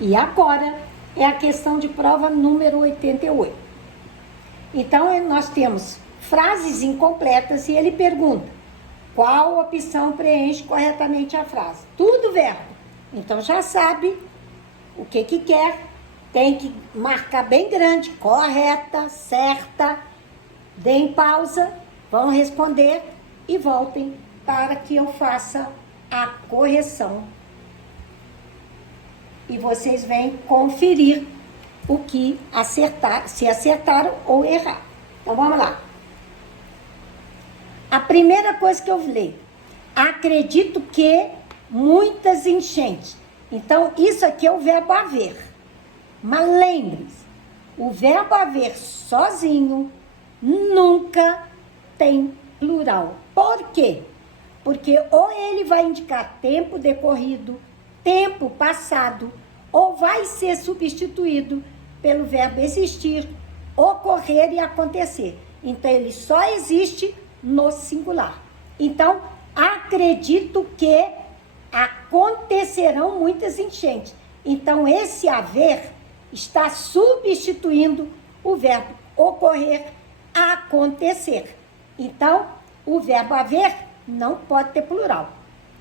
E agora é a questão de prova número 88. Então, nós temos frases incompletas e ele pergunta: qual opção preenche corretamente a frase? Tudo verbo. Então, já sabe o que quer. Tem que marcar bem grande, correta, certa. Deem pausa, vão responder e voltem para que eu faça a correção. E vocês vêm conferir o que acertar, se acertaram ou erraram. Então, vamos lá. A primeira coisa que eu leio: acredito que muitas enchentes. Então, isso aqui é o verbo haver. Mas lembre-se, o verbo haver sozinho nunca tem plural. Por quê? Porque ou ele vai indicar tempo decorrido, tempo passado, ou vai ser substituído pelo verbo existir, ocorrer e acontecer. Então, ele só existe no singular. Então, acredito que acontecerão muitas enchentes. Então, esse haver está substituindo o verbo ocorrer, acontecer. Então, o verbo haver não pode ter plural.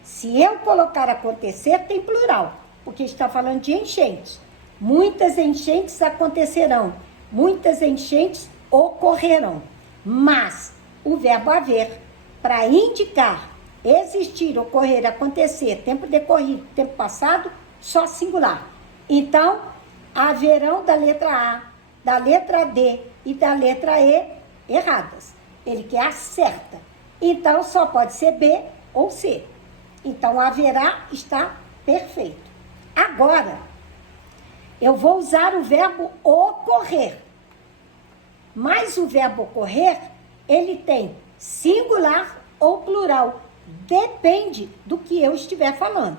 Se eu colocar acontecer, tem plural, porque está falando de enchentes. Muitas enchentes acontecerão, muitas enchentes ocorrerão. Mas o verbo haver, para indicar existir, ocorrer, acontecer, tempo decorrido, tempo passado, só singular. Então, haverão da letra A, da letra D e da letra E erradas. Ele quer a certa. Então, só pode ser B ou C. Então, haverá está perfeito. Agora, eu vou usar o verbo ocorrer. Mas o verbo ocorrer, ele tem singular ou plural. Depende do que eu estiver falando.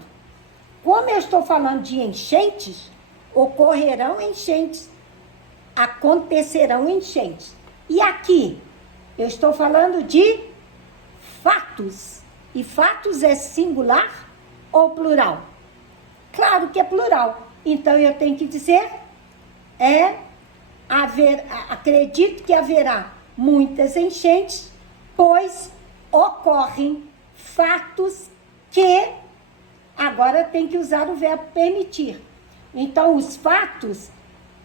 Como eu estou falando de enchentes, ocorrerão enchentes, acontecerão enchentes. E aqui, eu estou falando de fatos. E fatos é singular ou plural? Claro que é plural. Então, eu tenho que dizer, acredito que haverá muitas enchentes, pois ocorrem fatos que, agora tem que usar o verbo permitir. Então, os fatos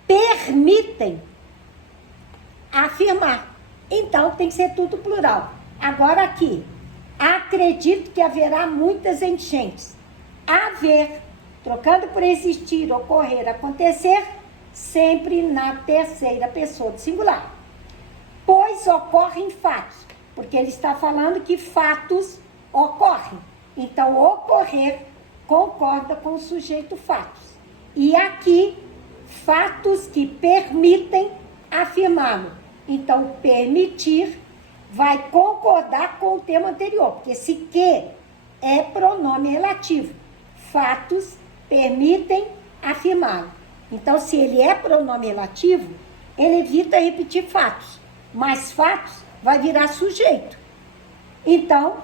permitem afirmar. Então, tem que ser tudo plural. Agora aqui, acredito que haverá muitas enchentes. Haver, trocando por existir, ocorrer, acontecer, sempre na terceira pessoa do singular. Pois ocorrem fatos, porque ele está falando que fatos ocorrem. Então, ocorrer concorda com o sujeito fatos. E aqui, fatos que permitem afirmá-lo. Então, permitir vai concordar com o termo anterior, porque esse que é pronome relativo. Fatos permitem afirmá-lo. Então, se ele é pronome relativo, ele evita repetir fatos. Mas fatos vai virar sujeito. Então,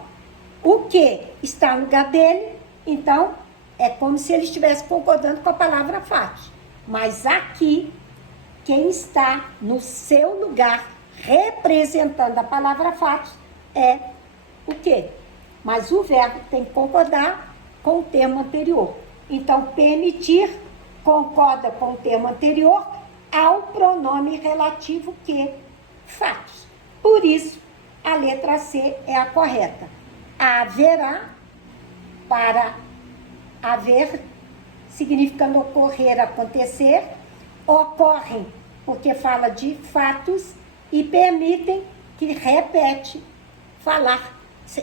o que está no lugar dele, então, é como se ele estivesse concordando com a palavra fatos. Mas aqui, quem está no seu lugar, representando a palavra fatos, é o quê? Mas o verbo tem que concordar com o termo anterior. Então, permitir concorda com o termo anterior ao pronome relativo que, fatos. Por isso, a letra C é a correta. Haverá, para haver, significando ocorrer, acontecer, ocorrem, porque fala de fatos, e permitem, que repete, falar,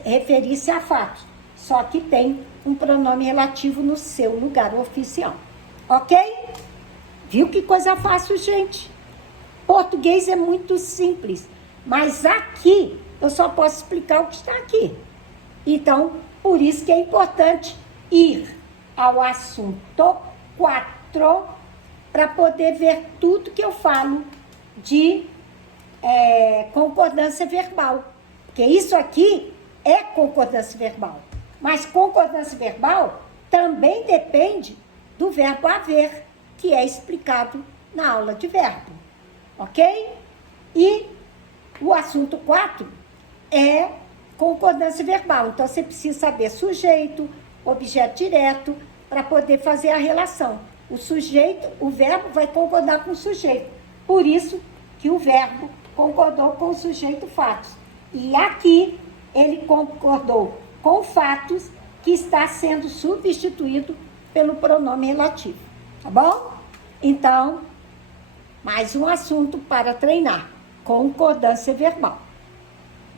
referir-se a fatos. Só que tem um pronome relativo no seu lugar oficial. Ok? Viu que coisa fácil, gente? Português é muito simples, mas aqui eu só posso explicar o que está aqui. Então, por isso que é importante ir ao assunto 4 para poder ver tudo que eu falo de concordância verbal. Porque isso aqui é concordância verbal. Mas concordância verbal também depende do verbo haver. que é explicado na aula de verbo, ok? E o assunto 4 é concordância verbal. Então, você precisa saber sujeito, objeto direto, para poder fazer a relação. O sujeito, o verbo vai concordar com o sujeito. Por isso que o verbo concordou com o sujeito fatos. E aqui, ele concordou com fatos que está sendo substituído pelo pronome relativo. Tá bom? Então, mais um assunto para treinar. Concordância verbal.